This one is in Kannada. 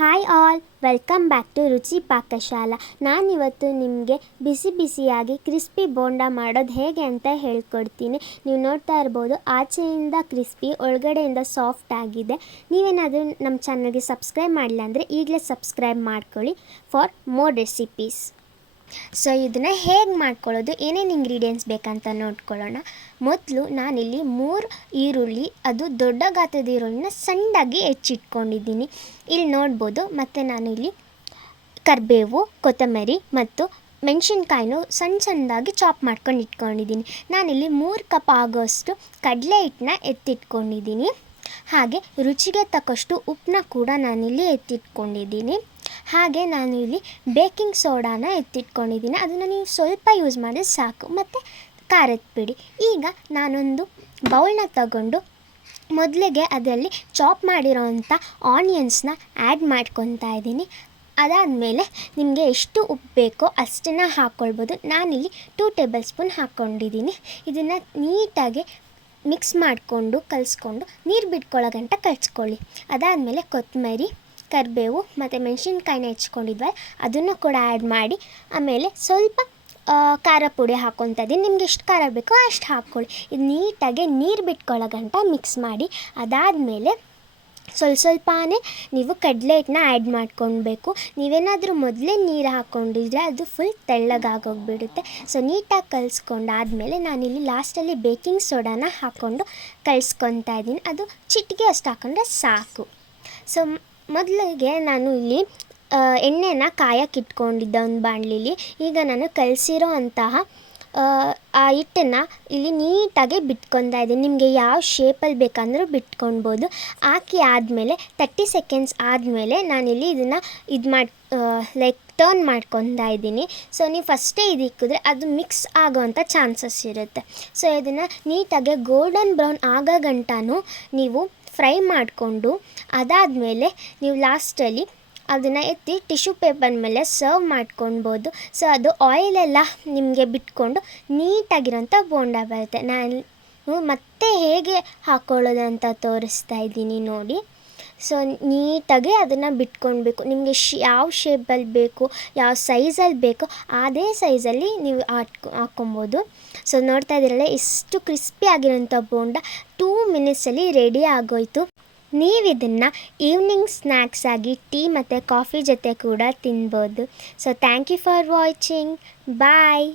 Hi all welcome back to Ruchi Pakashala ನಾನಿವತ್ತು ನಿಮಗೆ ಬಿಸಿ ಬಿಸಿಯಾಗಿ ಕ್ರಿಸ್ಪಿ ಬೋಂಡ ಮಾಡೋದು ಹೇಗೆ ಅಂತ ಹೇಳ್ಕೊಡ್ತೀನಿ. ನೀವು ನೋಡ್ತಾ ಇರ್ಬೋದು, ಆಚೆಯಿಂದ ಕ್ರಿಸ್ಪಿ ಒಳಗಡೆಯಿಂದ ಸಾಫ್ಟ್ ಆಗಿದೆ. ನೀವೇನಾದರೂ ನಮ್ಮ ಚಾನಲ್ಗೆ ಸಬ್ಸ್ಕ್ರೈಬ್ ಮಾಡಿಲ್ಲ ಅಂದರೆ ಈಗಲೇ ಸಬ್ಸ್ಕ್ರೈಬ್ ಮಾಡ್ಕೊಳ್ಳಿ ಫಾರ್ ಮೋರ್ ರೆಸಿಪೀಸ್ ಸೊ ಇದನ್ನು ಹೇಗೆ ಮಾಡ್ಕೊಳ್ಳೋದು? ಏನೇನು ಇಂಗ್ರೀಡಿಯೆಂಟ್ಸ್ ಬೇಕಂತ ನೋಡ್ಕೊಳ್ಳೋಣ. ಮೊದಲು ನಾನಿಲ್ಲಿ ಮೂರು ಈರುಳ್ಳಿ, ಅದು ದೊಡ್ಡ ಗಾತ್ರದ ಈರುಳ್ಳಿನ ಸಣ್ಣದಾಗಿ ಹೆಚ್ಚಿಟ್ಕೊಂಡಿದ್ದೀನಿ. ಇಲ್ಲಿ ನೋಡ್ಬೋದು, ಮತ್ತು ನಾನಿಲ್ಲಿ ಕರಿಬೇವು, ಕೊತ್ತಂಬರಿ ಮತ್ತು ಮೆಣಸಿನ್ಕಾಯಿನೂ ಸಣ್ಣ ಸಣ್ಣದಾಗಿ ಚಾಪ್ ಮಾಡ್ಕೊಂಡು ಇಟ್ಕೊಂಡಿದ್ದೀನಿ ನಾನಿಲ್ಲಿ ಮೂರು ಕಪ್ ಆಗೋಷ್ಟು ಕಡಲೆ ಹಿಟ್ಟನ್ನ ಎತ್ತಿಟ್ಕೊಂಡಿದ್ದೀನಿ. ಹಾಗೆ ರುಚಿಗೆ ತಕ್ಕಷ್ಟು ಉಪ್ಪನ್ನ ಕೂಡ ನಾನಿಲ್ಲಿ ಎತ್ತಿಟ್ಕೊಂಡಿದ್ದೀನಿ. ಹಾಗೆ ನಾನು ಇಲ್ಲಿ ಬೇಕಿಂಗ್ ಸೋಡಾನ ಎತ್ತಿಟ್ಕೊಂಡಿದ್ದೀನಿ. ಅದನ್ನು ನೀವು ಸ್ವಲ್ಪ ಯೂಸ್ ಮಾಡಿದ್ರೆ ಸಾಕು. ಮತ್ತು ಖಾರದ ಪಿಡಿ. ಈಗ ನಾನೊಂದು ಬೌಲ್ನ ತಗೊಂಡು ಮೊದಲಿಗೆ ಅದರಲ್ಲಿ ಚಾಪ್ ಮಾಡಿರೋವಂಥ ಆನಿಯನ್ಸ್ನ ಆ್ಯಡ್ ಮಾಡ್ಕೊತಾ ಇದ್ದೀನಿ. ಅದಾದಮೇಲೆ ನಿಮಗೆ ಎಷ್ಟು ಉಪ್ಪು ಬೇಕೋ ಅಷ್ಟನ್ನು ಹಾಕ್ಕೊಳ್ಬೋದು ನಾನಿಲ್ಲಿ ಟೂ ಟೇಬಲ್ ಸ್ಪೂನ್ ಹಾಕ್ಕೊಂಡಿದ್ದೀನಿ ಇದನ್ನು ನೀಟಾಗಿ ಮಿಕ್ಸ್ ಮಾಡಿಕೊಂಡು, ಕಲಿಸ್ಕೊಂಡು, ನೀರು ಬಿಟ್ಕೊಳ್ಳೋ ಗಂಟ ಕಲಿಸ್ಕೊಳ್ಳಿ. ಅದಾದಮೇಲೆ ಕೊತ್ತಂಬರಿ ಕರಿಬೇವು ಮತ್ತು ಮೆಣಸಿನ್ಕಾಯಿನ ಹೆಚ್ಕೊಂಡಿದ್ವಲ್ಲ, ಅದನ್ನು ಕೂಡ ಆ್ಯಡ್ ಮಾಡಿ, ಆಮೇಲೆ ಸ್ವಲ್ಪ ಖಾರ ಪುಡಿ ಇದ್ದೀನಿ ನಿಮ್ಗೆ ಎಷ್ಟು ಖಾರ ಬೇಕೋ ಅಷ್ಟು ಹಾಕ್ಕೊಳ್ಳಿ. ಇದು ನೀಟಾಗಿ ನೀರು ಬಿಟ್ಕೊಳ್ಳೋ ಗಂಟ ಮಿಕ್ಸ್ ಮಾಡಿ. ಅದಾದಮೇಲೆ ಸ್ವಲ್ಪ ಸ್ವಲ್ಪನೇ ನೀವು ಕಡಲೆ ಹಿಟ್ಟನ್ನ ಆ್ಯಡ್ ಮಾಡ್ಕೊಳ್ಬೇಕು. ನೀವೇನಾದರೂ ಮೊದಲೇ ನೀರು ಹಾಕ್ಕೊಂಡಿದ್ರೆ ಅದು ಫುಲ್ ತೆಳ್ಳಗಾಗೋಗ್ಬಿಡುತ್ತೆ. ಸೊ ನೀಟಾಗಿ ಕಲಿಸ್ಕೊಂಡಾದ್ಮೇಲೆ ನಾನಿಲ್ಲಿ ಲಾಸ್ಟಲ್ಲಿ ಬೇಕಿಂಗ್ ಸೋಡಾನ ಹಾಕ್ಕೊಂಡು ಕಲಿಸ್ಕೊತಾ ಇದ್ದೀನಿ. ಅದು ಚಿಟಿಕೆ ಅಷ್ಟು ಹಾಕ್ಕೊಂಡ್ರೆ ಸಾಕು. ಸೊ ಮೊದಲಿಗೆ ನಾನು ಇಲ್ಲಿ ಎಣ್ಣೆನ ಕಾಯಕ್ಕೆ ಇಟ್ಕೊಂಡಿದ್ದೆ ಒಂದು ಬಾಣಲಿಲಿ. ಈಗ ನಾನು ಕಲಸಿರೋ ಅಂತಹ ಆ, ಹಿಟ್ಟನ್ನು ಇಲ್ಲಿ ನೀಟಾಗಿ ಬಿಟ್ಕೊತಾ ಇದ್ದೀನಿ ನಿಮಗೆ ಯಾವ ಶೇಪಲ್ಲಿ ಬೇಕಂದರೂ ಬಿಟ್ಕೊಳ್ಬೋದು ಹಾಕಿ ಆದಮೇಲೆ ತರ್ಟಿ ಸೆಕೆಂಡ್ಸ್ ಆದಮೇಲೆ ನಾನಿಲ್ಲಿ ಇದನ್ನು ಇದು ಮಾಡಿ ಲೈಕ್ ಟರ್ನ್ ಮಾಡ್ಕೊತಾ ಇದ್ದೀನಿ. ಸೊ ನೀವು ಫಸ್ಟೇ ಇದು ಇಕ್ಕಿದ್ರೆ ಅದು ಮಿಕ್ಸ್ ಆಗೋವಂಥ ಚಾನ್ಸಸ್ ಇರುತ್ತೆ. ಸೊ ಇದನ್ನು ನೀಟಾಗಿ ಗೋಲ್ಡನ್ ಬ್ರೌನ್ ಆಗೋ ಗಂಟನೂ ನೀವು ಫ್ರೈ ಮಾಡಿಕೊಂಡು ಅದಾದಮೇಲೆ ನೀವು ಲಾಸ್ಟಲ್ಲಿ ಅದನ್ನು ಎತ್ತಿ ಟಿಶ್ಯೂ ಪೇಪರ್ ಮೇಲೆ ಸರ್ವ್ ಮಾಡ್ಕೊಳ್ಬೋದು. ಸೊ ಅದು ಆಯಿಲೆಲ್ಲ ನಿಮಗೆ ಬಿಟ್ಕೊಂಡು ನೀಟಾಗಿರೋಂಥ ಬೋಂಡ ಬರುತ್ತೆ. ನಾನು ಮತ್ತೆ ಹೇಗೆ ಹಾಕೊಳ್ಳೋದು ಅಂತ ತೋರಿಸ್ತಾ ಇದ್ದೀನಿ ನೋಡಿ. ಸೊ ನೀಟಾಗಿ ಅದನ್ನು ಬಿಟ್ಕೊಳ್ಬೇಕು. ನಿಮಗೆ ಶ್, ಯಾವ ಶೇಪಲ್ಲಿ ಬೇಕು, ಯಾವ ಸೈಜಲ್ಲಿ ಬೇಕು, ಅದೇ ಸೈಜಲ್ಲಿ ನೀವು ಹಾಕ್ಕೊ ಹಾಕ್ಕೊಬೋದು ಸೊ ನೋಡ್ತಾ ಇದ್ದೀರಲ್ಲ, ಎಷ್ಟು ಕ್ರಿಸ್ಪಿ ಆಗಿರೋಂಥ ಬೋಂಡ ಟೂ ಮಿನಿಟ್ಸಲ್ಲಿ ರೆಡಿ ಆಗೋಯ್ತು. ನೀವು ಇದನ್ನು ಈವ್ನಿಂಗ್ ಸ್ನ್ಯಾಕ್ಸ್ ಆಗಿ ಟೀ ಮತ್ತು ಕಾಫಿ ಜೊತೆ ಕೂಡ ತಿನ್ಬೋದು. So thank you for watching bye